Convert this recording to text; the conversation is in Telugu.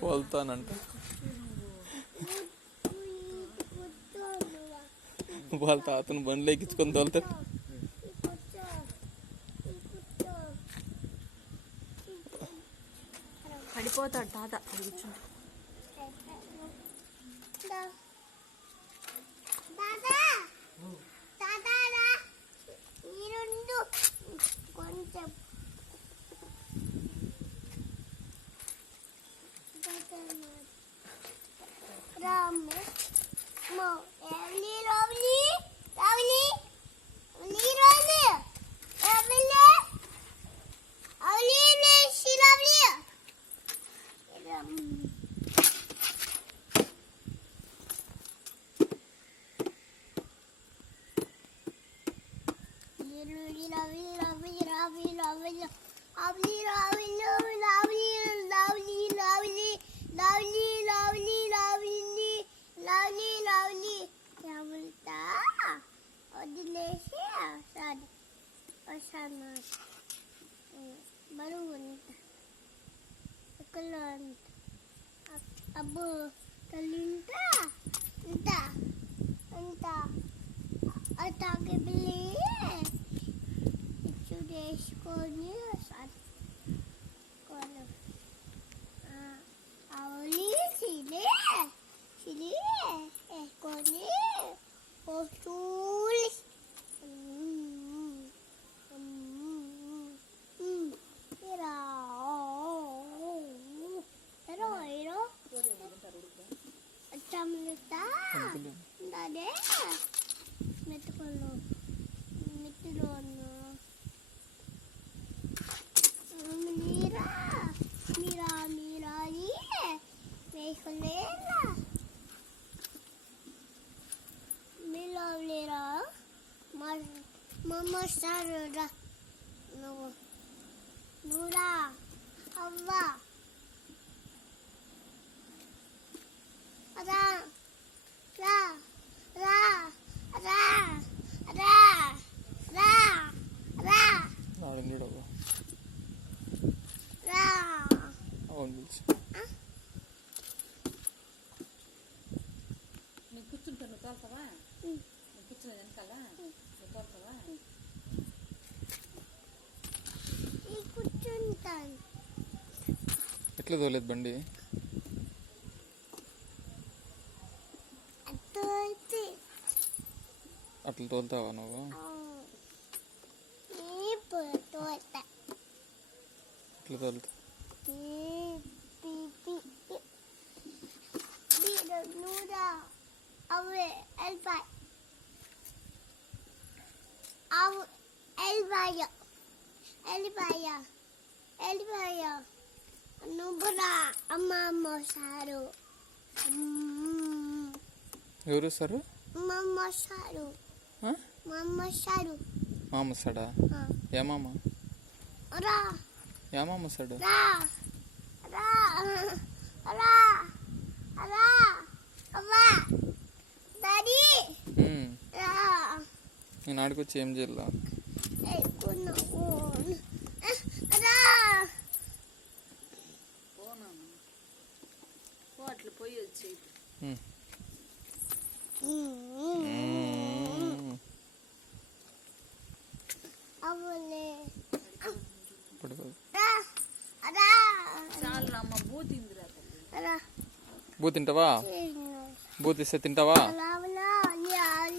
తోలుతానంట వాళ్ళ తాతను బండ్లు ఎక్కించుకొని తోలుతారు. పడిపోతాడు తాత కూర్చుంటే. కొంచెం రామ్మ lovely lovely lovely lovely lovely lovely lovely అబ్బో తల్లింట ఇంత ఇంత అటాకి బిల్లి చూడేసుకొని అవలి సిలే సిలే వేసుకొని పోస్టూలి అదే మెట్టుకోను మెట్టులోను మీరా మీరా మీరా వేసుకోలేరా మీలో లేరా మమ్మ సారురా నువ్వురా అవ్వ రా రా రా రా రా రా రా చూడవు రా నువ్వు కూర్చుంటా నువ్వు తోలుతావా? నువ్వు కూర్చున్న వెనకాల నువ్వు తోలుతావా? కూర్చుంటాను. ఎట్లా తోలేదు బండి? అట్లా తోలుతావా నువ్వు? ఎట్లా తోలుతా? నువ్వురా అమ్మ సారు ఎవరు సారు? మామ సారు మామ సారు మామ సాడా? ఏ మామ? రా ఏ మామ సాడు? రా రా రా రా అవ్వా డాడీ రా. నేను ఆడికొచ్చి ఏం చేయాల? అట్లా పోయి వచ్చి బూ తింటావా? బూ తీస్తే తింటావా?